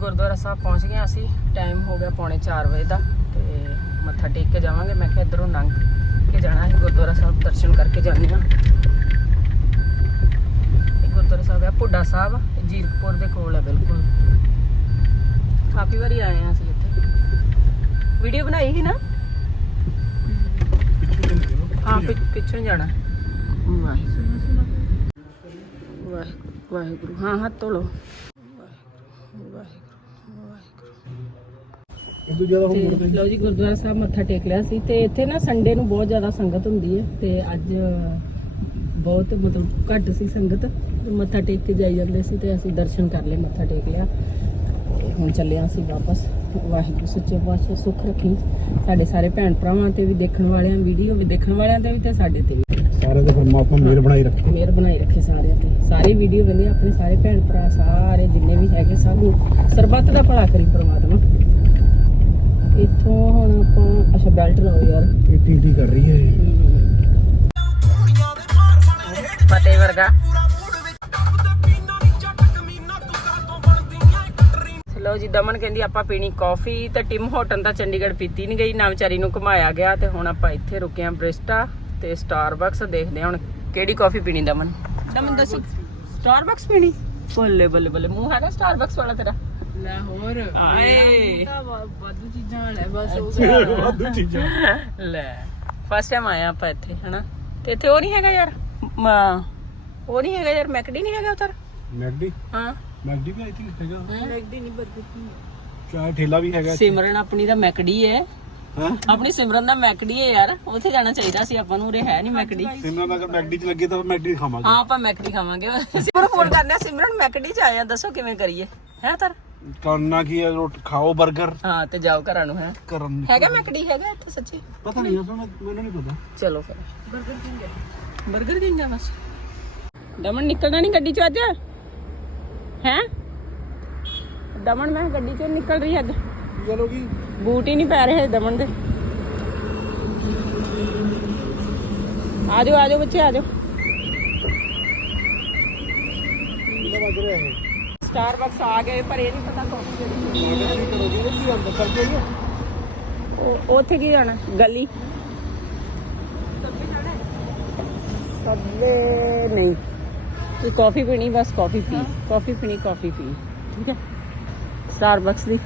ਗੁਰਦੁਆਰਾ ਸਾਹਿਬ ਪਹੁੰਚ ਗਏ ਅਸੀਂ ਟਾਈਮ ਹੋ ਗਿਆ ਪੌਣੇ 4 ਵਜੇ ਦਾ ਤੇ ਮੱਥਾ ਟੇਕ ਕੇ ਜਾਵਾਂਗੇ। ਮੈਂ ਕਿਹਾ ਇਧਰੋਂ ਲੰਘ ਕੇ ਜਾਣਾ ਹੈ, ਗੁਰਦੁਆਰਾ ਸਾਹਿਬ ਦਰਸ਼ਨ ਕਰਕੇ ਜਾਂਦੇ ਹਾਂ। ਇਹ ਗੁਰਦੁਆਰਾ ਸਾਹਿਬ ਹੈ ਪੁੱਡਾ ਸਾਹਿਬ, ਇਹ ਜੀਰਕਪੁਰ ਦੇ ਕੋਲ ਹੈ, ਬਿਲਕੁਲ। ਕਾਫੀ ਵਾਰੀ ਆਏ ਹਾਂ ਅਸੀਂ ਇੱਥੇ। ਵੀਡੀਓ ਬਣਾਈ ਸੀ ਨਾ? ਹਾਂ, ਪਿੱਛੋਂ ਜਾਣਾ। ਵਾਹਿਗੁਰੂ। ਵਾਹਿਗੁਰੂ ਵਾਹਿਗੁਰੂ ਹਾਂ, ਹੱਥ ਧੋ ਲਓ ਵਾਹਿਗੁਰੂ। ਵਾਹਿਗੁਰੂ ਵਾਹਿਗੁਰੂ। ਉਦੋਂ ਜ਼ਿਆਦਾ ਹੁਣ ਤੇ ਲਓ ਜੀ ਗੁਰਦੁਆਰਾ ਸਾਹਿਬ ਮੱਥਾ ਟੇਕ ਲਿਆ ਸੀ ਤੇ ਇੱਥੇ ਨਾ ਸੰਡੇ ਨੂੰ ਬਹੁਤ ਜ਼ਿਆਦਾ ਸੰਗਤ ਹੁੰਦੀ ਹੈ ਤੇ ਅੱਜ ਬਹੁਤ ਮਤਲਬ ਘੱਟ ਸੀ ਸੰਗਤ। ਮੱਥਾ ਟੇਕ ਕੇ ਜਾਈ ਜਾਂਦੇ ਸੀ ਤੇ ਅਸੀਂ ਦਰਸ਼ਨ ਕਰ ਲਏ ਮੱਥਾ ਟੇਕ ਲਿਆ। ਹੁਣ ਚੱਲੇ ਹਾਂ ਅਸੀਂ ਵਾਪਸ। ਵਾਹਿਗੁਰੂ ਸੱਚੇ ਪਾਤਸ਼ਾਹ ਸੁੱਖ ਰੱਖੀ। ਸਾਡੇ ਸਾਰੇ ਭੈਣ ਭਰਾਵਾਂ ਤੇ ਵੀ ਦੇਖਣ ਵਾਲਿਆਂ ਵੀਡੀਓ ਵੀ ਦੇਖਣ ਵਾਲਿਆਂ ਤੇ ਵੀ ਤੇ ਸਾਡੇ ਤੇ ਵੀ। ਸਾਰੇ ਦੇ ਪਰਮਾਤਮਾ ਮੇਰ ਬਣਾਈ ਰੱਖੇ। ਮੇਰ ਬਣਾਈ ਰੱਖੇ ਸਾਰਿਆਂ ਤੇ। ਸਾਰੀ ਵੀਡੀਓ ਬੰਦੇ ਆਪਣੇ ਸਾਰੇ ਭੈਣ ਭਰਾ ਸਾਰੇ ਜਿੰਨੇ ਵੀ ਹੈਗੇ ਸਭ ਨੂੰ ਸਰਬੱਤ ਦਾ ਭਲਾ ਕਰੀ ਪ੍ਰਮਾਤਮਾ। ਇੱਥੋਂ ਹੁਣ ਆਪਾਂ ਅੱਛਾ ਬੈਲਟ ਲਾਓ ਯਾਰ। ਇਹ ਟੀਟੀ ਕਰ ਰਹੀ ਹੈ ਫਤਿਹ ਵਰਗਾ। ਲਓ ਜੀ ਦਮਨ ਕਹਿੰਦੀ ਆਪਾਂ ਪੀਣੀ ਕਾਫੀ ਤੇ ਟਿਮ ਹੋਟਨ ਤਾਂ ਚੰਡੀਗੜ੍ਹ ਪੀਤੀ ਨਹੀਂ ਗਈ ਨਾ ਵਿਚਾਰੀ ਨੂੰ ਘੁਮਾਇਆ ਗਿਆ ਤੇ ਹੁਣ ਆਪਾਂ ਇੱਥੇ ਰੁਕੇ ਆਂ ਬ੍ਰਿਸਟਾ। ਤੇ ਸਟਾਰਬਕਸ ਦੇਖਦੇ ਹਾਂ ਹੁਣ ਕਿਹੜੀ ਕਾਫੀ ਪੀਣੀ ਦਮਨ। ਦਮਨ ਦੱਸੋ ਸਟਾਰਬਕਸ ਪੀਣੀ? ਬੱਲੇ ਬੱਲੇ ਬੱਲੇ ਮੂੰਹ ਹੈਗਾ ਸਟਾਰਬਕਸ ਵਾਲਾ ਤੇਰਾ? ਲਾਹੌਰ ਆਏ। ਵਾਧੂ ਚੀਜ਼ਾਂ ਲੈ ਬਸ ਉਹ ਵਾਧੂ ਚੀਜ਼ਾਂ। ਲੈ ਫਸਟ ਟਾਈਮ ਆਇਆ ਆਪਾਂ ਇੱਥੇ ਹਨਾ? ਤੇ ਇੱਥੇ ਉਹ ਨਹੀਂ ਹੈਗਾ ਯਾਰ ਮ- ਉਹ ਨਹੀਂ ਹੈਗਾ ਯਾਰ ਮੈਕਡੀ ਨਹੀਂ ਹੈਗਾ ਉਧਰ? ਮੈਗਡੀ ਹਾਂ। ਮੈਗਡੀ ਵੀ ਆਈ ਥਿੰਕ ਹੈਗਾ। ਲੱਗਦੀ ਨਹੀਂ ਬਰਗਰ ਚਾਹ ਠੇਲਾ ਵੀ ਹੈਗਾ ਸਿਮਰਨ ਆਪਣੀ ਦਾ ਮੈਕਡੀ ਹੈ ਹਾਂ। ਆਪਣੀ ਸਿਮਰਨ ਦਾ ਮੈਕਡੀ ਹੈ ਯਾਰ ਉੱਥੇ ਜਾਣਾ ਚਾਹੀਦਾ ਸੀ ਆਪਾਂ ਨੂੰ ਉਰੇ ਹੈ ਨਹੀਂ ਮੈਕਡੀ। ਸਿਮਰਨ ਅਗਰ ਮੈਕਡੀ ਚ ਲੱਗੇ ਤਾਂ ਮੈਕਡੀ ਖਾਵਾਂਗੇ। ਹਾਂ ਆਪਾਂ ਮੈਕਡੀ ਖਾਵਾਂਗੇ। ਸਿਮਰਨ ਫੋਨ ਕਰਨਾ ਸਿਮਰਨ ਮੈਕਡੀ ਚ ਆਇਆ ਦੱਸੋ ਕਿਵੇਂ ਕਰੀਏ? ਹੈ ਤਰ ਕਰਨਾ ਕੀ ਹੈ ਰੋਟ ਖਾਓ 버ਗਰ ਹਾਂ ਤੇ ਜਾਓ ਘਰਾਂ ਨੂੰ ਹੈ। ਕਰਨ ਹੈਗਾ ਮੈਕਡੀ ਹੈਗਾ ਇੱਥੇ ਸੱਚੀ? ਪਤਾ ਨਹੀਂ ਉਸ ਮੈਨੂੰ ਨਹੀਂ ਪਤਾ। ਚਲੋ ਫਿਰ। 버ਗਰ ਕਿੰਗ ਹੈ? 버ਗਰ ਕਿੰਗ ਆ ਬਸ? ਦਮਨ ਨਿਕਲਣਾ ਨਹੀਂ ਗੱਡੀ ਚ ਅੱਜ? ਹੈ? ਦਮਨ ਮੈਂ ਗੱਡੀ ਚ ਨਿਕਲ ਰਹੀ ਅੱਜ। ਬੂਟ ਹੀ ਨਹੀਂ ਪੈ ਰਹੇ ਦਮਨ ਦੇ। ਆ ਜਾਓ ਆ ਜਾਓ ਬੱਚੇ ਆ ਜਾਓ ਲੱਗ ਰਿਹਾ ਹੈ ਸਟਾਰਬਕਸ ਆ ਗਏ ਪਰ ਇਹ ਨਹੀਂ ਪਤਾ ਕੌਣ ਕਿਹੜੀ ਆਰਡਰ ਨਹੀਂ ਕਰੋਗੇ ਉਹ ਕੀ ਅੰਦਰ ਕਰਕੇ ਆਈਏ ਉਹ ਉੱਥੇ ਕੀ ਜਾਣਾ? ਗਲੀ। ਸੱਬੇ ਨਹੀਂ। ਤੂੰ ਕਾਫੀ ਪੀਣੀ? ਬਸ ਕਾਫੀ ਪੀ। ਕਾਫੀ ਪੀਣੀ ਕਾਫੀ ਪੀ। ਠੀਕ ਹੈ? ਸਟਾਰਬਕਸ ਦੀ।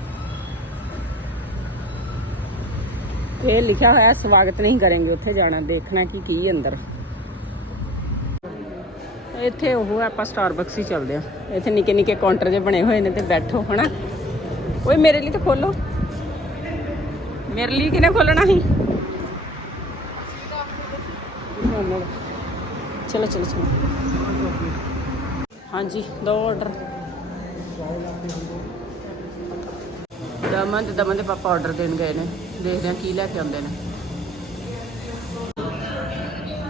ਇਹ ਲਿਖਿਆ ਹੋਇਆ ਸਵਾਗਤ ਨਹੀਂ ਕਰਾਂਗੇ ਉੱਥੇ ਜਾਣਾ ਦੇਖਣਾ ਕਿ ਕੀ ਅੰਦਰ। ਇੱਥੇ ਉਹ ਹੈ, ਆਪਾਂ ਸਟਾਰਬਕਸ ਹੀ ਚੱਲਦੇ ਆ ਇੱਥੇ ਨਿੱਕੇ ਨਿੱਕੇ ਕਾਊਂਟਰ ਜੇ ਬਣੇ ਹੋਏ ਨੇ ਤੇ ਬੈਠੋ ਹਨਾ? ਓਏ ਮੇਰੇ ਲਈ ਤਾਂ ਖੋਲੋ। ਮੇਰੇ ਲਈ ਕਿਨੇ ਖੋਲਣਾ ਸੀ? ਚਲੋ ਚਲੋ ਚਲੋ। ਹਾਂਜੀ ਦੋ ਆਰਡਰ ਦਮਨ ਤੇ ਦਮਨ ਦੇ ਪਾਪਾ ਆਰਡਰ ਦੇਣ ਗਏ ਨੇ। ਦੇਖਦੇ ਆ ਕੀ ਲੈ ਕੇ ਆਉਂਦੇ ਨੇ।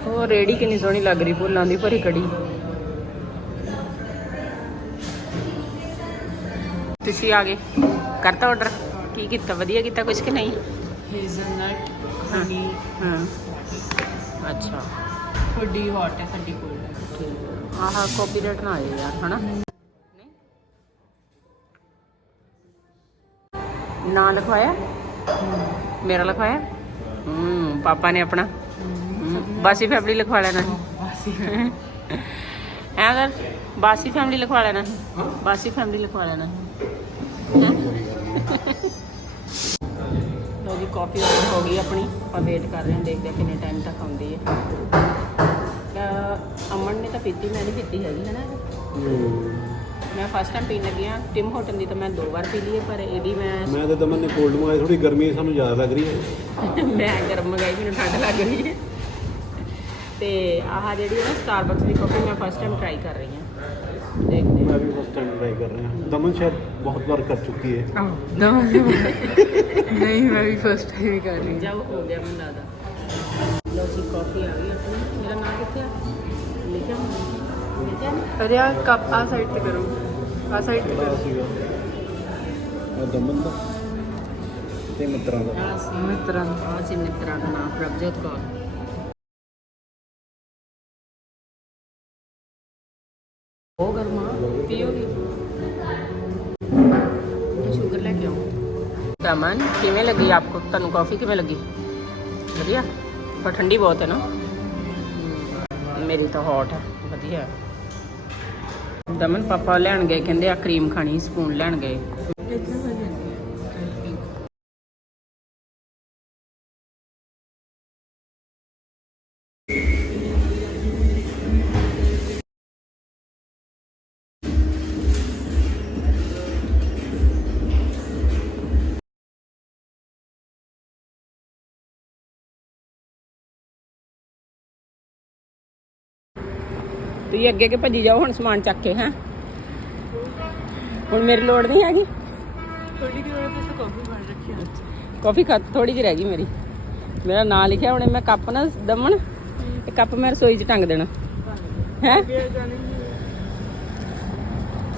ਉਹ ਰੇੜੀ ਕਿੰਨੀ ਸੋਹਣੀ ਲੱਗ ਰਹੀ ਫੁੱਲਾਂ ਦੀ ਭਰੀ ਕੜੀ। ਤੁਸੀਂ ਆ ਗਏ ਕਰਤਾ ਆਰਡਰ ਕੀ ਕੀਤਾ ਵਧੀਆ ਕੀਤਾ ਕੁਝ ਕਿ ਨਹੀਂ? ਹੇਜ਼ਲਨਟ ਹਨੀ ਹਾਂ ਅੱਛਾ। ਥੋੜੀ ਹੌਟ ਹੈ ਸਾਡੀ ਕੋਲ। ਆਹ ਕਾਪੀਰਾਈਟ ਨਾ ਆਏ ਯਾਰ ਹਨਾ? ਨਾਂ ਲਿਖਵਾਇਆ? ਮੇਰਾ ਲਿਖਵਾਇਆ? ਹੂੰ ਪਾਪਾ ਨੇ ਆਪਣਾ। ਬਾਸੀ ਫੈਮਿਲੀ ਲਿਖਵਾ ਲੈਣਾ ਸੀ। ਵਾਸੀ ਐਂ ਕਰ ਬਾਸੀ ਫੈਮਿਲੀ ਲਿਖਵਾ ਲੈਣਾ ਸੀ। ਬਾਸੀ ਫੈਮਿਲੀ ਲਿਖਵਾ ਲੈਣਾ? ਲਓ ਜੀ ਕਾਫੀ ਹੋ ਗਈ ਆਪਣੀ। ਆਪਾਂ ਵੇਟ ਕਰ ਰਹੇ ਹਾਂ ਦੇਖਦੇ ਹਾਂ ਕਿੰਨੇ ਟਾਈਮ ਤੱਕ ਆਉਂਦੀ ਹੈ। ਅਮਨ ਨੇ ਤਾਂ ਪੀਤੀ ਮੈਂ ਨਹੀਂ ਪੀਤੀ ਹੈਗੀ ਹੈ ਨਾ? ਮੈਂ ਫਸਟ ਟਾਈਮ ਪੀਣ ਲੱਗੀ ਹਾਂ। ਟਿਮ ਹੋਟਨ ਦੀ ਤਾਂ ਮੈਂ ਦੋ ਵਾਰ ਪੀ ਲਈ ਹੈ ਪਰ ਇਹਦੀ ਮੈਂ ਮੈਂ ਤਾਂ ਦਮਨ ਨੇ ਕੋਲਡ ਮੰਗਾਈ ਥੋੜੀ ਗਰਮੀ ਸਾਨੂੰ ਜ਼ਿਆਦਾ ਲੱਗ ਰਹੀ ਹੈ। ਮੈਂ ਗਰਮ ਮੰਗਾਈ ਮੈਨੂੰ ਠੰਡ ਲੱਗ ਰਹੀ ਹੈ। ਤੇ ਆਹ ਜਿਹੜੀ ਹੈ ਨਾ ਸਟਾਰਬਕਸ ਦੀ ਕਾਫੀ ਮੈਂ ਫਸਟ ਟਾਈਮ ਟਰਾਈ ਕਰ ਰਹੀ ਹਾਂ। ਦੇਖਦੇ ਮੈਂ ਵੀ ਫਸਟ ਟਾਈਮ ਟਰਾਈ ਕਰ ਰਿਹਾ। ਦਮਨ ਸ਼ਾਇਦ ਬਹੁਤ ਵਾਰ ਕਰ ਚੁੱਕੀ ਹੈ। ਹਾਂ ਨਹੀਂ ਮੈਂ ਵੀ ਫਸਟ ਟਾਈਮ ਹੀ ਕਰ ਰਹੀ ਜਬ ਹੋ ਗਿਆ ਮੈਨੂੰ ਲੱਗਦਾ। ਲਓ ਜੀ ਕਾਫੀ ਆ ਗਈ ਆਪਣੀ। ਮੇਰਾ ਨਾਮ ਕਿੱਥੇ ਆ? ਲਿਖਿਆ ਹੋਇਆ। ਲਿਖਿਆ ਨਾ ਅਰੇ ਆ ਕੱਪ ਆ ਸਾਈਡ ਤੇ ਕਰੋ। ਆ ਸਾਈਡ ਤੇ ਬੜਾ ਸੀਗਾ ਇਹ ਦਮਨ ਦਾ ਤੇ ਮਿੱਤਰਾਂ ਦਾ ਆਹ ਸੀ ਮਿੱਤਰਾਂ ਆਹ ਸੀ ਮਿੱਤਰਾਂ ਦਾ ਨਾਮ ਪ੍ਰਭਜੋਤ ਕੌਰ ਉਹ ਗਰਮਾ ਪੀਓਗੀ ਦਮਨ ਕਿਵੇਂ ਲੱਗੀ ਆਪਕੋ ਤੁਹਾਨੂੰ ਕਾਫੀ ਕਿਵੇਂ ਲੱਗੀ ਵਧੀਆ ਪਰ ਠੰਡੀ ਬਹੁਤ ਹੈ ਨਾ ਹਮ, ਮੇਰੀ ਤਾਂ ਹੌਟ ਹੈ ਵਧੀਆ ਹੈ। ਦਮਨ ਪਾਪਾ ਲੈਣ ਗਏ ਕਹਿੰਦੇ ਆ ਕਰੀਮ ਖਾਣੀ ਸਪੂਨ ਲੈਣ ਗਏ। ਤੁਸੀਂ ਅੱਗੇ ਅੱਗੇ ਭੱਜੀ ਜਾਓ ਹੁਣ ਸਮਾਨ ਚੱਕ ਕੇ ਹੈ। ਹੁਣ ਮੇਰੀ ਲੋੜ ਨਹੀਂ ਹੈਗੀ। ਥੋੜੀ ਜਿਹੀ ਤੇ ਕਾਫੀ ਬਣ ਰੱਖੀ ਹੈ ਕਾਫੀ ਖਤ ਥੋੜੀ ਜਿਹੀ ਰਹਿ ਗਈ ਮੇਰੀ। ਮੇਰਾ ਨਾਂ ਲਿਖਿਆ ਹੁਣੇ ਮੈਂ ਕੱਪ ਨਾ ਦਮਣ ਇਹ ਕੱਪ ਮੈਂ ਰਸੋਈ 'ਚ ਟੰਗ ਦੇਣਾ। ਹੈ?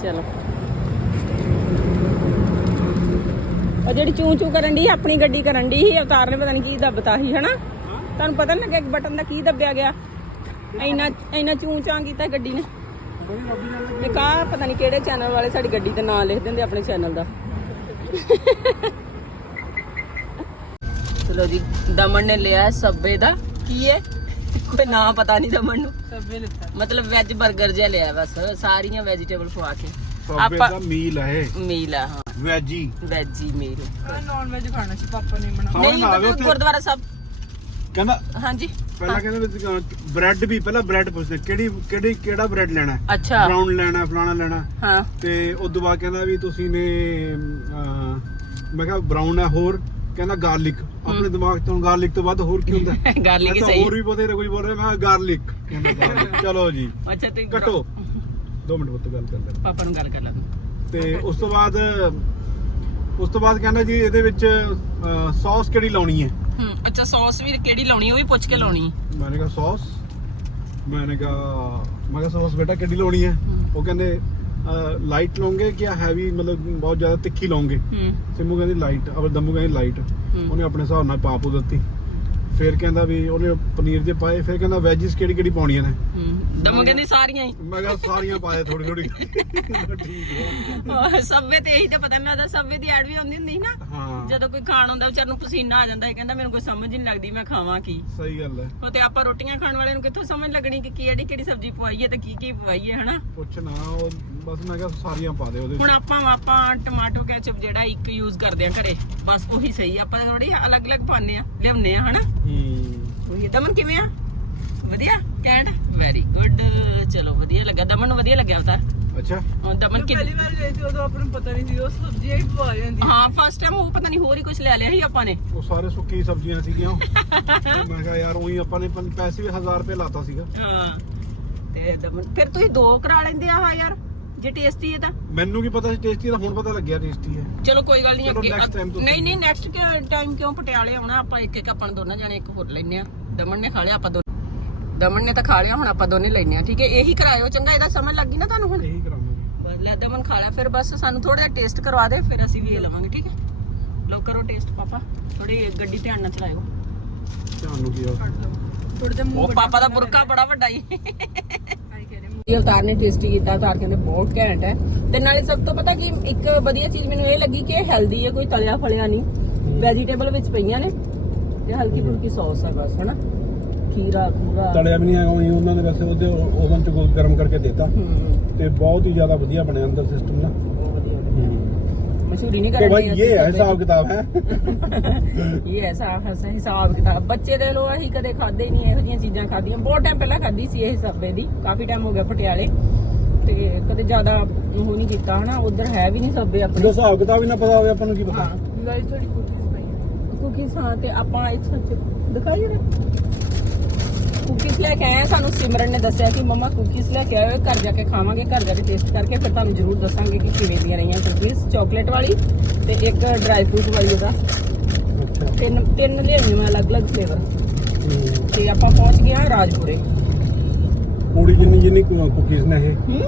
ਚਲੋ। ਉਹ ਜਿਹੜੀ ਚੂੰ ਚੂੰ ਕਰਨ ਦੀ ਆਪਣੀ ਗੱਡੀ ਕਰਨ ਦੀ ਸੀ ਅਵਤਾਰ ਨੇ ਪਤਾ ਨਹੀਂ ਕੀ ਦੱਬਤਾ ਸੀ ਹਨਾ? ਤੁਹਾਨੂੰ ਪਤਾ ਨਹੀਂ ਲੱਗਿਆ ਕਿ ਬਟਨ ਦਾ ਕੀ ਦੱਬਿਆ ਗਿਆ? ਇੰਨਾ ਇੰਨਾ ਚੂੰ ਚਾਂ ਕੀਤਾ ਗੱਡੀ ਨੇ। ਤੇ ਕਾ ਪਤਾ ਨਹੀਂ ਕਿਹੜੇ ਚੈਨਲ ਵਾਲੇ ਸਾਡੀ ਗੱਡੀ ਤੇ ਨਾਂ ਲਿਖ ਦਿੰਦੇ ਆਪਣੇ ਚੈਨਲ ਦਾ। ਚਲੋ ਜੀ ਦਮਨ ਨੇ ਲਿਆ ਸੱਬੇ ਦਾ। ਕੀ ਹੈ ਕੋਈ ਨਾਂ ਪਤਾ ਨਹੀਂ ਦਮਨ ਨੂੰ। ਸਭੇ ਲਿੱਤਾ। ਮਤਲਬ ਵੈਜ 버ਗਰ ਜਿਹਾ ਲਿਆ ਬਸ ਸਾਰੀਆਂ ਵੈਜੀਟੇਬਲ ਖਵਾ ਕੇ। ਸੌਬੇ ਦਾ ਮੀਲ ਹੈ ਮੀਲ ਆ ਹਾਂ। Veggie veggie meal. Non veg ਖਾਣਾ ਸੀ ਪਾਪਾ ਨੇ ਬਣਾ ਸਮਝ ਨਹੀਂ ਗੁਰਦੁਆਰਾ ਸਾਹਿਬ। ਕਹਿੰਦਾ ਹਾਂਜੀ। ਪਹਿਲਾਂ ਕਹਿੰਦੇ ਬ੍ਰੈਡ ਵੀ ਪਹਿਲਾਂ ਬ੍ਰੈਡ ਪੁੱਛਦੇ ਕਿਹੜੀ ਕਿਹੜੀ ਕਿਹੜਾ ਬ੍ਰੈਡ ਲੈਣਾ ਅੱਛਾ। ਬ੍ਰਾਊਨ ਲੈਣਾ ਫਲਾਣਾ ਲੈਣਾ ਹਾਂ। ਤੇ ਉਸ ਤੋਂ ਬਾਅਦ ਕਹਿੰਦਾ ਵੀ ਤੁਸੀਂ ਨੇ ਮੈਂ ਕਿਹਾ ਬ੍ਰਾਊਨ ਹੈ ਹੋਰ ਕਹਿੰਦਾ ਗਾਰਲਿਕ ਆਪਣੇ ਦਿਮਾਗ ਤੋਂ ਗਾਰਲਿਕ ਤੋਂ ਵੱਧ ਹੋਰ ਕੀ ਹੁੰਦਾ? ਗਾਰਲਿਕ ਹੀ ਸਹੀ। ਹੋਰ ਵੀ ਬਥੇਰੇ ਕੁਝ ਬੋਲ ਰਿਹਾ ਮੈਂ ਗਾਰਲਿਕ ਕਹਿੰਦਾ। ਚਲੋ ਜੀ ਅੱਛਾ ਤੇ ਕੱਟੋ। 2 ਮਿੰਟ ਬੱਤ ਗੱਲ ਕਰ ਲੈ। ਪਾਪਾ ਨੂੰ ਗੱਲ ਕਰ ਲਾ ਤੂੰ ਤੇ ਉਸ ਤੋਂ ਬਾਅਦ ਉਸ ਤੋਂ ਬਾਅਦ ਕਹਿੰਦਾ ਜੀ ਇਹਦੇ ਵਿੱਚ ਸੌਸ ਕਿਹੜੀ ਲਾਉਣੀ ਹੈ? ਹੂੰ ਅੱਛਾ ਸੌਸ ਵੀ ਕਿਹੜੀ ਲਾਉਣੀ ਉਹ ਵੀ ਪੁੱਛ ਕੇ ਲਾਉਣੀ। ਮੈਨੇ ਕਿਹਾ ਸੌਸ? ਮੈਨੇ ਕਿਹਾ ਮੈਂ ਕਿਹਾ ਸੌਸ ਬੇਟਾ ਕਿਹੜੀ ਲਾਉਣੀ ਹੈ? ਉਹ ਕਹਿੰਦੇ ਲਾਈਟ ਲਓਗੇ ਕਿ ਹੈਵੀ ਮਤਲਬ ਬਹੁਤ ਜ਼ਿਆਦਾ ਤਿੱਖੀ ਲਓਗੇ ਹੂੰ। ਸਿੰਮੂ ਕਹਿੰਦੀ ਲਾਈਟ ਅਬਰ ਦਮੂ ਕਹਿੰਦੀ ਲਾਈਟ ਉਹਨੇ ਆਪਣੇ ਹਿਸਾਬ ਨਾਲ ਪਾਪੂ ਦਿੱਤੀ। ਫਿਰ ਕਹਿੰਦਾ ਵੀ ਉਹਨੇ ਪਨੀਰ ਦੇ ਪਾਏ ਫਿਰ ਕਹਿੰਦਾ ਵੈਜਿਸ ਕਿਹੜੀ ਕਿਹੜੀ ਪਾਉਣੀਆਂ ਨੇ? ਦਮ ਕਹਿੰਦੀ ਸਾਰੀਆਂ ਹੀ। ਮੈਂ ਕਿਹਾ ਸਾਰੀਆਂ ਪਾਏ ਥੋੜੀ ਥੋੜੀ ਠੀਕ ਹੈ ਸਬਵੇ ਤੇ ਇਹੀ ਤਾਂ ਪਤਾ ਮੈਂ ਤਾਂ ਸਬਵੇ ਦੀ ਐਡ ਵੀ ਆਉਂਦੀ ਹੁੰਦੀ ਸੀ ਨਾ। ਹਾਂ। ਜਦੋਂ ਕੋਈ ਖਾਣ ਆਉਂਦਾ ਵਿਚਾਰ ਨੂੰ ਪਸੀਨਾ ਆ ਜਾਂਦਾ ਹੈ ਕਹਿੰਦਾ ਮੈਨੂੰ ਕੋਈ ਸਮਝ ਹੀ ਨਹੀਂ ਲੱਗਦੀ ਮੈਂ ਖਾਵਾਂ ਕੀ। ਸਹੀ ਗੱਲ ਹੈ। ਉਹ ਤੇ ਆਪਾਂ ਰੋਟੀਆਂ ਖਾਣ ਵਾਲੇ ਨੂੰ ਕਿੱਥੋਂ ਸਮਝ ਲੱਗਣੀ ਕਿ ਕਿਹੜੀ ਕਿਹੜੀ ਸਬਜ਼ੀ ਪਵਾਈਏ ਤੇ ਕੀ ਕੀ ਪਵਾਈਏ ਹਨਾ? ਪੁੱਛ ਨਾ ਉਹ ਬਸ ਮੈਂ ਕਿਹਾ ਸਾਰੀਆਂ ਪਾ ਦੇ ਉਹਦੇ ਹੁਣ ਆਪਾਂ ਆਪਾਂ ਟਮਾਟੋ ਕੈਚਅਪ ਜਿਹੜਾ ਇੱਕ ਯੂਜ਼ ਕਰਦੇ ਆ ਘਰੇ ਬਸ ਉਹੀ ਸਹੀ ਆ। ਆਪਾਂ ਥੋੜੀ ਅਲੱਗ-ਅਲੱਗ ਪਾਉਂਦੇ ਆ ਲਿਆਉਂਦੇ ਆ ਹਨਾ? ਹੂੰ। ਉਹੀ ਦਮਨ ਕਿਵੇਂ ਆ? ਵਧੀਆ? ਕੈਂਡ ਵੈਰੀ ਗੁੱਡ ਚਲੋ ਵਧੀਆ ਲੱਗਾ। ਦਮਨ ਨੂੰ ਵਧੀਆ ਲੱਗਿਆ ਤਾਂ ਅੱਛਾ। ਦਮਨ ਕਿ ਪਹਿਲੀ ਵਾਰ ਗਏ ਸੀ ਉਦੋਂ ਆਪਾਂ ਨੂੰ ਪਤਾ ਨਹੀਂ ਸੀ। ਉਹ ਸਬਜ਼ੀਆਂ ਹੀ ਪਵਾ ਜਾਂਦੀ ਹਾਂ ਫਸਟ ਟਾਈਮ ਉਹ ਪਤਾ ਨਹੀਂ ਹੋਰ ਹੀ ਕੁਝ ਲੈ ਲਿਆ ਸੀ ਆਪਾਂ ਨੇ। ਉਹ ਸਾਰੇ ਸੁੱਕੀ ਸਬਜ਼ੀਆਂ ਸੀਗੀਆਂ। ਮੈਂ ਕਿਹਾ ਯਾਰ ਉਹੀ ਆਪਾਂ ਨੇ ਪੰ- ਪੈਸੇ ਵੀ 1000 ਰੁਪਏ ਲਾਤਾ ਸੀਗਾ। ਹਾਂ। ਤੇ ਦਮਨ ਫਿਰ ਤੁਸੀਂ ਦੋ ਕਰਾ ਲੈਂਦੇ ਆ ਹਾਂ ਯਾਰ। ਜੇ ਟੇਸਟੀ ਹੈ ਤਾਂ। ਮੈਨੂੰ ਕੀ ਪਤਾ ਸੀ ਟੇਸਟੀ ਦਾ ਹੁਣ ਪਤਾ ਲੱਗਿਆ ਟੇਸਟੀ ਹੈ। ਚਲੋ ਕੋਈ ਗੱਲ ਨਹੀਂ ਚਲੋ ਅੱਗੇ next time ਤੋਂ ਨਹੀਂ ਨਹੀਂ ਨੈਕਸਟ ਟਾਈਮ ਕਿਉਂ ਪਟਿਆਲੇ ਆਉਣਾ? ਆਪਾਂ ਇੱਕ ਇੱਕ ਆਪਾਂ ਦੋਨਾਂ ਜਾਣੇ ਇੱਕ ਹੋਰ ਲੈਨੇ ਆ ਦਮਨ ਨੇ ਖਾ ਲਿਆ ਆਪਾਂ ਦੋ ਦਮਨ ਨੇ ਤਾਂ ਖਾ ਲਿਆ ਹੁਣ ਆਪਾਂ ਦੋਨੇ ਲੈਨੇ ਆ ਠੀਕ ਹੈ? ਇਹੀ ਕਰਾਇਓ ਚੰਗਾ ਇਹਦਾ ਸਮਝ ਲੱਗੀ ਨਾ ਤੁਹਾਨੂੰ ਹੁਣ? ਇਹੀ ਕਰਾਵਾਂਗੇ ਬਸ ਲੈ ਦਮਨ ਖਾ ਲਿਆ ਫਿਰ ਬਸ ਸਾਨੂੰ ਥੋੜਾ ਜਿਹਾ ਟੇਸਟ ਕਰਵਾ ਦੇ ਫਿਰ ਅਸੀਂ ਵੀ ਇਹ ਲਵਾਂਗੇ ਠੀਕ ਹੈ? ਲੋ ਕਰੋ ਟੇਸਟ ਪਾਪਾ ਥੋੜੀ ਗੱਡੀ ਧਿਆਨ ਨਾਲ ਚਲਾਇਓ। ਤੁਹਾਨੂੰ ਕੀ ਆ? ਥੋੜਾ ਜਿਹਾ ਉਹ ਪਾਪਾ ਦਾ ਬੁਰਕਾ ਬੜਾ ਵੱਡਾ ਹੀ ਇਹ ਅਵਤਾਰ ਨੇ ਟੇਸਟੀ ਕੀਤਾ ਅਵਤਾਰ ਕਹਿੰਦੇ ਬਹੁਤ ਘੈਂਟ ਹੈ। ਤੇ ਨਾਲੇ ਸਭ ਤੋਂ ਪਤਾ ਕੀ ਇੱਕ ਵਧੀਆ ਚੀਜ਼ ਮੈਨੂੰ ਇਹ ਲੱਗੀ ਕਿ ਇਹ ਹੈਲਦੀ ਹੈ ਕੋਈ ਤਲਿਆ ਫਲਿਆ ਨਹੀਂ। ਵੈਜੀਟੇਬਲ ਵਿੱਚ ਪਈਆਂ ਨੇ ਤੇ ਹਲਕੀ ਫੁਲਕੀ ਸੌਸ ਹੈ ਬਸ ਹਨਾ? ਖੀਰਾ ਖੂਰਾ। ਤਲਿਆ ਵੀ ਨਹੀਂ ਹੈਗਾ ਉਹੀ ਉਹਨਾਂ ਨੇ ਵੈਸੇ ਉਹਦੇ ਓਵਨ ਚ ਗਰਮ ਕਰਕੇ ਦਿੱਤਾ। ਤੇ ਬਹੁਤ ਹੀ ਜ਼ਿਆਦਾ ਵਧੀਆ ਬਣਿਆ ਅੰਦਰ ਸਿਸਟਮ ਨਾ। ਬਹੁਤ ਵਧੀਆ ਮਸ਼ਹੂਰੀ ਨਹੀਂ तो ਕਰਨੀ भाई ये है हिसाब किताब है ਇਹ ਐਸਾ ਹਸ- ਹਿਸਾਬ ਕਿਤਾਬ ਬੱਚੇ ਦੇ ਲੋ ਅਸੀਂ ਕਦੇ ਖਾਦੇ ਨਹੀਂ ਇਹੋ ਜਿਹੀਆਂ ਚੀਜ਼ਾਂ ਖਾਧੀਆਂ ਬਹੁਤ ਟਾਈਮ ਪਹਿਲਾਂ ਖਾਧੀ ਸੀ ਇਹ ਸੱਬੇ ਦੀ ਕਾਫੀ ਟਾਈਮ ਹੋ ਗਿਆ ਪਟਿਆਲੇ ਤੇ ਕਦੇ ਜ਼ਿਆਦਾ ਉਹ ਨਹੀਂ ਕੀਤਾ ਹਨਾ ਉਧਰ ਹੈ ਵੀ ਨਹੀਂ ਸੱਬੇ जो ਆਪਣੇ हिसाब किताब ही ना पता होवे अपन ਨੂੰ ਕੀ ਪਤਾ ਹਾਂ ਗਾਇਸ ਥੋੜੀ ਕੁਕੀਜ਼ ਪਾਈਆਂ ਕੁਕੀਜ਼ ਹਾਂ ਤੇ ਆਪਾਂ ਇੱਥੋਂ ਚ ਦਿਖਾਈ ਜਰਾ ਕੁਕੀਜ਼ ਲੈ ਕੇ ਆਏ। ਸਾਨੂੰ ਸਿਮਰਨ ਨੇ ਦੱਸਿਆ ਕਿ ਮਮਾ ਕੁਕੀਜ਼ ਲੈ ਕੇ ਆਇਓ ਘਰ ਜਾ ਕੇ ਖਾਵਾਂਗੇ ਘਰ ਜਾ ਕੇ ਟੇਸਟ ਕਰਕੇ ਫਿਰ ਤੁਹਾਨੂੰ ਜ਼ਰੂਰ ਦੱਸਾਂਗੇ ਕਿ ਕਿਵੇਂ ਦੀਆਂ ਰਹੀਆਂ ਕੁਕੀਜ਼ ਚਾਕਲੇਟ ਵਾਲੀ ਤੇ ਇੱਕ ਡਰਾਈ ਫਰੂਟ ਵਾਲੀ ਉਹਦਾ। ਤਿੰਨ ਤਿੰਨ ਲਿਆਈਆਂ ਮੈਂ ਅਲੱਗ-ਅਲੱਗ ਫਲੇਵਰ ਤੇ ਆਪਾਂ ਪਹੁੰਚ ਗਏ ਹਾਂ ਰਾਜਪੁਰੇ। ਪੂੜੀ ਜਿੰਨੀ ਜਿੰਨੀ ਕੁਕੀਜ਼ ਨੇ ਇਹ। ਹੂੰ?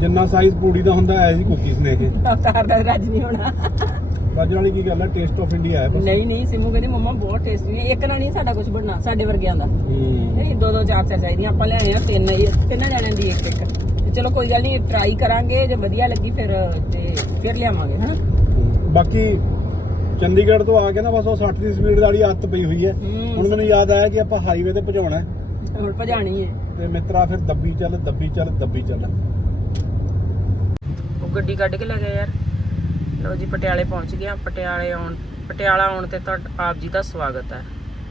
ਜਿੰਨਾ ਸਾਈਜ਼ ਪੂੜੀ ਦਾ ਹੁੰਦਾ ਐ ਕੁਕੀਜ਼ ਨੇ ਇਹ। ਦਾ ਰਾਜ ਨਹੀਂ ਹੋਣਾ। ਰੱਜ ਵਾਲੀ ਕੀ ਗੱਲ ਹੈ? ਟੇਸਟ ਆਫ ਇੰਡੀਆ ਹੈ ਬਸ। ਨਹੀਂ ਨਹੀਂ ਸਿਮੂ ਕਹਿੰਦੀ ਮੰਮਾ ਬਹੁਤ ਟੇਸਟੀ ਨੇ। ਇੱਕ ਨਾਲ ਨਹੀਂ ਸਾਡਾ ਕੁਝ ਬਣਨਾ ਸਾਡੇ ਵਰਗਿਆਂ ਦਾ। ਹੂੰ। ਨਹੀਂ ਦੋ ਦੋ ਚਾਰ ਚਾਰ ਚਾਹੀਦੀਆਂ। ਆਪਾਂ ਲੈਣੇ ਆ ਤਿੰਨ ਹੀ ਤਿੰਨਾਂ ਜਣਿਆਂ ਦੀ ਇੱਕ ਇੱਕ। ਤੇ ਚਲੋ ਕੋਈ ਗੱਲ ਨਹੀਂ ਟਰਾਈ ਕਰਾਂਗੇ ਜੇ ਵਧੀਆ ਲੱਗੀ ਫਿਰ ਤੇ ਫਿਰ ਲਿਆਵਾਂਗੇ ਹਨਾ? ਬਾਕੀ ਚੰਡੀਗੜ੍ਹ ਤੋਂ ਆ ਕੇ ਨਾ ਬਸ ਉਹ 60 ਦੀ ਸਪੀਡ ਵਾਲੀ ਆਦਤ ਪਈ ਹੋਈ ਹੈ। ਹੂੰ। ਹੁਣ ਮੈਨੂੰ ਯਾਦ ਆਇਆ ਕਿ ਆਪਾਂ ਹਾਈਵੇ ਤੇ ਭਜਾਉਣਾ ਹੈ। ਹੁਣ ਭਜਾਣੀ ਹੈ। ਤੇ ਮਿੱਤਰਾ ਫਿਰ ਦੱਬੀ ਚੱਲ ਦੱਬੀ ਚੱਲ ਦੱਬੀ ਚੱਲ। ਉਹ ਗੱਡੀ ਕੱਢ ਕੇ ਲੈ ਗਿਆ ਯਾਰ। ਲਓ ਜੀ ਪਟਿਆਲੇ ਪਹੁੰਚ ਗਏ ਆ ਪਟਿਆਲੇ ਆਉਣ ਪਟਿਆਲਾ ਆਉਣ ਤੇ ਤੁਹਾਡਾ ਆਪ ਜੀ ਦਾ ਸਵਾਗਤ ਹੈ।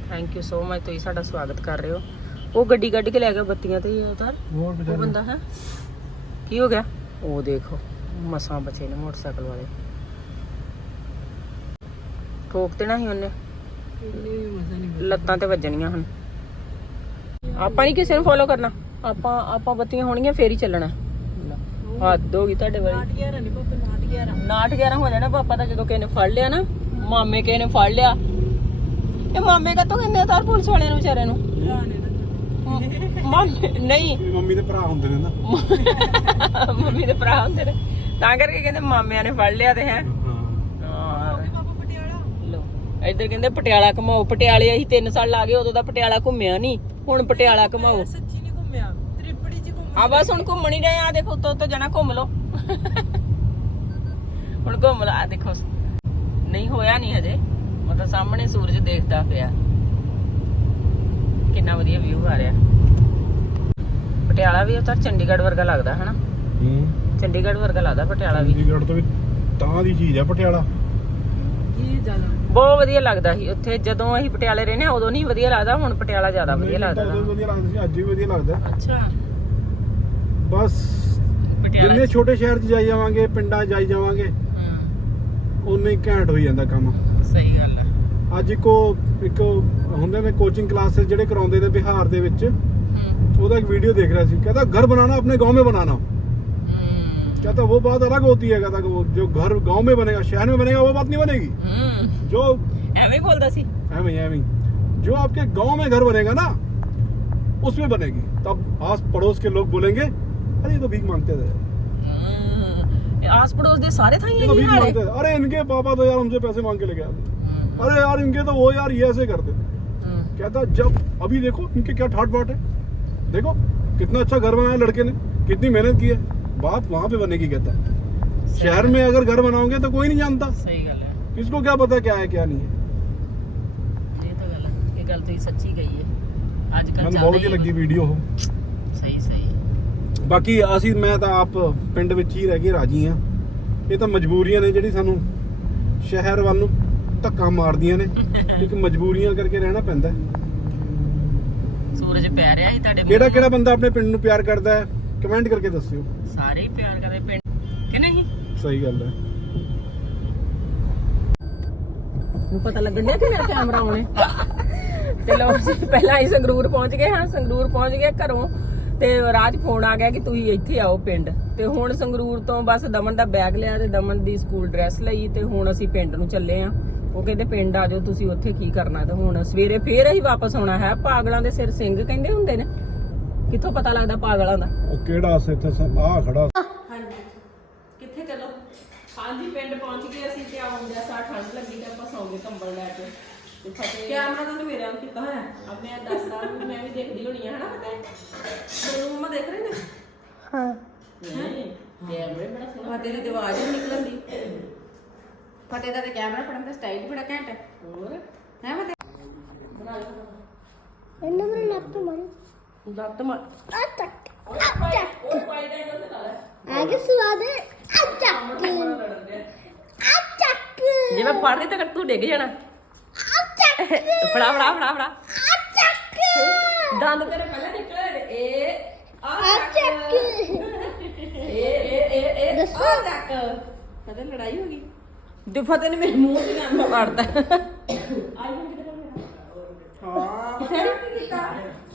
ਥੈਂਕ ਯੂ ਸੋ ਮਚ ਤੁਸੀਂ ਸਾਡਾ ਸਵਾਗਤ ਕਰ ਰਹੇ ਹੋ। ਉਹ ਗੱਡੀ ਕੱਢ ਕੇ ਲੈ ਗਿਆ ਬੱਤੀਆਂ ਤੇ ਹੋਰ ਉਹ ਬੰਦਾ ਹੈ? ਕੀ ਹੋ ਗਿਆ? ਉਹ ਦੇਖੋ ਮਸਾਂ ਬਚੇ ਨੇ ਮੋਟਰਸਾਈਕਲ ਵਾਲੇ। ਠੋਕ ਦੇਣਾ ਸੀ ਉਹਨੇ। ਲੱਤਾਂ ਤੇ ਵੱਜਣੀਆਂ ਹਨ। ਆਪਾਂ ਨਹੀਂ ਕਿਸੇ ਨੂੰ ਫੋਲੋ ਕਰਨਾ। ਆਪਾਂ ਆਪਾਂ ਬੱਤੀਆਂ ਹੋਣਗੀਆਂ ਫੇਰ ਹੀ ਚੱਲਣਾ। ਲੈ, ਹੱਦ ਹੋ ਗਈ ਤੁਹਾਡੇ ਵਾਲੀ। 11 ਨਹੀਂ ਪਾਪਾ 11 ਨਾਟ 11 ਹੋ ਜਾਣਾ ਪਾਪਾ ਦਾ ਜਦੋਂ ਕਿਸੇ ਨੇ ਫੜ ਲਿਆ ਨਾ ਮਾਮੇ ਕਿਸੇ ਨੇ ਫੜ ਲਿਆ। ਇਹ ਮਾਮੇ ਕਾ ਤੋਂ ਕਹਿੰਦੇ ਆ ਤਾਰ ਪੁਲਿਸ ਵਾਲਿਆਂ ਨੂੰ ਵਿਚਾਰੇ ਨੂੰ? ਮ- ਮਾਮੇ ਨਹੀਂ। ਮੰਮੀ ਦੇ ਭਰਾ ਹੁੰਦੇ ਨੇ ਨਾ। ਮੰਮੀ ਦੇ ਭਰਾ ਹੁੰਦੇ ਨੇ। ਤਾਂ ਕਰਕੇ ਕਹਿੰਦੇ ਮਾਮਿਆਂ ਨੇ ਫੜ ਲਿਆ ਤੇ ਹੈ। ਹਾਂ। ਪਾਪਾ ਪਟਿਆਲਾ। ਲੋ ਇੱਧਰ ਕਹਿੰਦੇ ਪਟਿਆਲਾ ਘਮਾਓ। ਪਟਿਆਲੇ ਅਸੀਂ 3 ਸਾਲ ਲਾ ਗਏ ਉਦੋਂ ਦਾ ਪਟਿਆਲਾ ਘੁੰਮਿਆ ਨਹੀਂ। ਹੁਣ ਪਟਿਆਲਾ ਘਮਾਓ। ਸੱਚੀ ਨਹੀਂ ਘੁੰਮਿਆ। ਤ੍ਰਿਪੜੀ ਚ ਘੁੰਮ ਆ ਬਸ ਹੁਣ ਘੁੰਮਣ ਹੀ ਰਹੇ ਆ ਦੇਖੋ ਉੱਤੋਂ ਉੱਤੋਂ ਜਾਣਾ ਘੁੰਮ ਲਓ। ਹੁਣ ਘੁੰਮ ਲਾ ਦੇਖੋ। ਨਹੀਂ ਹੋਇਆ ਨਹੀਂ ਹਜੇ। ਮਤਲਬ ਸਾਹਮਣੇ ਸੂਰਜ ਦੇਖਦਾ ਪਿਆ। ਕਿੰਨਾ ਵਧੀਆ ਵਿਊ ਆ ਰਿਹਾ। ਪਟਿਆਲਾ ਵੀ ਉਤਰ ਚੰਡੀਗੜ੍ਹ ਵਰਗਾ ਲੱਗਦਾ ਹਨਾ? ਹੂੰ। ਚੰਡੀਗੜ੍ਹ ਵਰਗਾ ਲੱਗਦਾ ਪਟਿਆਲਾ ਵੀ। ਚੰਡੀਗੜ੍ਹ ਤੋਂ ਵੀ ਤਾਂ ਦੀ ਚੀਜ਼ ਆ ਪਟਿਆਲਾ। ਇਹ ਜ਼ਿਆਦਾ ਬਹੁਤ ਵਧੀਆ ਲੱਗਦਾ ਸੀ ਉੱਥੇ। ਜਦੋਂ ਅਸੀਂ ਪਟਿਆਲੇ ਰਹਿੰਦੇ ਆ ਉਦੋਂ ਨਹੀਂ ਵਧੀਆ ਲੱਗਦਾ ਹੁਣ ਪਟਿਆਲਾ ਜ਼ਿਆਦਾ ਵਧੀਆ ਲੱਗਦਾ ਉਦੋਂ ਵਧੀਆ ਲੱਗਦਾ ਸੀ ਅੱਜ ਵੀ ਵਧੀਆ ਲੱਗਦਾ। ਅੱਛਾ। ਬਸ ਪਟਿਆਲਾ ਜਿੰਨੇ ਛੋਟੇ ਸ਼ਹਿਰ 'ਚ ਜਾਈ ਜਾਵਾਂਗੇ ਪਿੰਡਾਂ 'ਚ ਜਾਈ ਜਾਵਾਂਗੇ ਉਨੇ ਹੀ ਘੈਂਟ ਹੋਈ ਜਾਂਦਾ ਕੰਮ ਸਹੀ ਗੱਲ ਹੈ ਅੱਜ ਇੱਕੋ ਇੱਕ ਹੁੰਦੇ ਨੇ ਕੋਚਿੰਗ ਕਲਾਸਿਸ ਜਿਹੜੇ ਕਰਾਉਂਦੇ ਨੇ ਬਿਹਾਰ ਦੇ ਵਿੱਚ ਹੂੰ ਉਹਦਾ ਇੱਕ ਵੀਡੀਓ ਦੇਖ ਰਿਹਾ ਸੀ ਕਹਿੰਦਾ घर बनाना अपने गांव में बनाना ਹੂੰ कहता वो बात अलग होती है कहता कि वो जो घर गांव में बनेगा शहर में बनेगा वो बात नहीं बनेगी ਹੂੰ जो ਐਵੇਂ ਹੀ ਬੋਲਦਾ ਸੀ एवं ही एवं ही। जो आपके गांव में घर बनेगा ना उसमें बनेगी तब आस पड़ोस के लोग बोलेंगे अरे ये तो भीख मांगते थे ਹੂੰ आस पड़ोस दे सारे था ये भीख मांगते अरे इनके पापा तो यार उनसे पैसे मांग के ले गया हम्म। अरे यार इनके तो वो यार ये ऐसे करते हम्म। कहता जब अभी देखो इनके क्या ठाट बाट है? देखो कितना अच्छा घर बनाया लड़के ने कितनी मेहनत की है। बात वहाँ पे बनेगी कहता शहर में अगर घर बनाओगे तो कोई नहीं जानता। सही गल है। किसको क्या पता क्या है क्या नहीं है। ये तो गलत ये गल तो ये सच्ची गई है। आजकल बहुत ही लगी वीडियो हो। सही सही। ਬਾਕੀ ਅਸੀਂ ਮੈਂ ਤਾਂ ਆਪ ਪਿੰਡ ਵਿੱਚ ਹੀ ਰਹਿ ਕੇ ਰਾਜੀ ਆ ਇਹ ਤਾਂ ਮਜਬੂਰੀਆਂ ਨੇ ਜਿਹੜੀ ਸਾਨੂੰ ਸ਼ਹਿਰ ਵੱਲ ਨੂੰ ਧੱਕਾ ਮਾਰਦੀਆਂ ਨੇ। ਇੱਕ ਮਜਬੂਰੀਆਂ ਕਰਕੇ ਰਹਿਣਾ ਪੈਂਦਾ ਹੈ। ਸੂਰਜ ਪੈ ਰਿਹਾ ਸੀ ਤੁਹਾਡੇ ਕਿਹੜਾ ਕਿਹੜਾ ਬੰਦਾ ਆਪਣੇ ਪਿੰਡ ਨੂੰ ਪਿਆਰ ਕਰਦਾ ਹੈ? ਕਮੈਂਟ ਕਰਕੇ ਦੱਸਿਓ। ਸਾਰੇ ਹੀ ਪਿਆਰ ਕਰਦੇ ਪਿੰਡ। ਕਿ ਨਹੀਂ? ਸਹੀ ਗੱਲ ਹੈ। ਨੂੰ ਪਤਾ ਲੱਗਣ ਡਿਆ ਕਿ ਮੇਰਾ ਕੈਮਰਾ ਆਉਣੇ ਤੇ ਲੋ ਜੀ ਪਹਿਲਾਂ ਅਸੀਂ ਸੰਗਰੂਰ ਪਹੁੰਚ ਗਏ ਹਾਂ। ਸੰਗਰੂਰ ਪਹੁੰਚ ਗਏ ਘਰੋਂ। ਤੇ ਰਾਜ ਫੋਨ ਆ ਗਿਆ ਕਿ ਤੁਸੀਂ ਇੱਥੇ ਆਓ ਪਿੰਡ। ਤੇ ਹੁਣ ਸੰਗਰੂਰ ਤੋਂ ਬਸ ਦਮਨ ਦਾ ਬੈਗ ਲਿਆ ਤੇ ਦਮਨ ਦੀ ਸਕੂਲ ਡਰੈਸ ਲਈ ਤੇ ਹੁਣ ਅਸੀਂ ਪਿੰਡ ਨੂੰ ਚੱਲੇ ਆ। ਉਹ ਕਹਿੰਦੇ ਪਿੰਡ ਆ ਜਾਓ ਤੁਸੀਂ ਉੱਥੇ ਕੀ ਕਰਨਾ? ਤੇ ਹੁਣ ਸਵੇਰੇ ਫੇਰ ਅਸੀਂ ਵਾਪਸ ਆਉਣਾ ਹੈ। ਪਾਗਲਾਂ ਦੇ ਸਿਰ ਸਿੰਘ ਕਹਿੰਦੇ ਹੁੰਦੇ ਨੇ। ਕਿੱਥੋਂ ਪਤਾ ਲੱਗਦਾ ਪਾਗਲਾਂ ਦਾ? ਉਹ ਕਿਹੜਾ ਸੇ ਇੱਥੇ ਆ ਖੜਾ ਹਾਂਜੀ। ਕਿੱਥੇ ਚਲੋ? ਹਾਂਜੀ ਪਿੰਡ ਪਹੁੰਚ ਗਏ ਅਸੀਂ ਤੇ ਆਉਂਦਿਆ ਸਾ ਠੰਡ ਲੱਗੀ ਤੇ ਆਪਾਂ ਸੌਂ ਗਏ ਕੰਬਲ ਲੈ ਕੇ। ਤੇ ਫਤਿਹ। ਕੈਮਰਾ ਤਾਂ ਮੇਰੇ ਨਾਲ ਕੀਤਾ ਹੋਇਆ? ਆਪਣੇ ਦੱਸਦਾ ਵੀ ਮੈਂ ਵੀ ਦੇਖਦੀ ਹੋਣੀ ਆ ਹਨਾ ਫਤਿਹ? ਰਹੇ ਨੇ ਹਾਂ। ਕੈਮਰੇ ਬੜਾ ਸੋਹਣਾ ਫਤਿਹ ਦੀ ਆਵਾਜ਼ ਨਹੀਂ ਨਿਕਲਦੀ। ਫਤਿਹ ਦਾ ਤੇ ਕੈਮਰਾ ਫੜਨ ਦਾ ਸਟਾਈਲ ਹੀ ਬੜਾ ਘੈਂਟ ਹੈ। ਹੋਰ? ਹੈ ਫਤਿਹ ਇਹਨਾਂ ਮੇਰੇ ਲੱਤ ਮਾਰੀ। ਲੱਤ ਮਾਰ। ਆ ਚੱਕ। ਉਹ ਪਾਈ ਦਾ ਇਹਨਾਂ ਤੇ ਲਾ ਲੈ। ਆਗੇ ਸਵਾਦ ਆ ਚੱਕ। ਆ ਚੱਕ। ਜੇ ਮੈਂ ਪੜ ਰਹੀ ਤਾਂ ਤੂੰ ਡਿੱਗ ਜਾਣਾ। ਆ ਚੱਕ। ਫੜਾ ਫੜਾ ਫੜਾ ਫੜਾ। ਆ ਚੱਕ। ਦੰਦ ਤੇਰੇ ਪਹਿਲਾਂ ਨਿਕਲੇ। ਇਹ ਆ ਆ ਚੱਕ ਇਹ ਇਹ ਇਹ ਇਹ ਦੱਸੋ। ਆ ਚੱਕ ਫਤਿਹ ਲੜਾਈ ਹੋ ਗਈ ਦੇ ਫਤਿਹ ਨੇ ਮੇਰੇ ਮੂੰਹ ਤੇ ਕੈਮਰਾ ਮਾਰਦਾ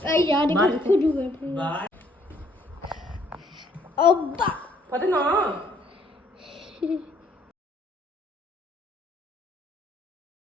ਆ ਯਾਰ ਇਹ ਖੁਜੂ ਬੈਠੇ ਓਬਾ ਫਤਿਹ ਨਾ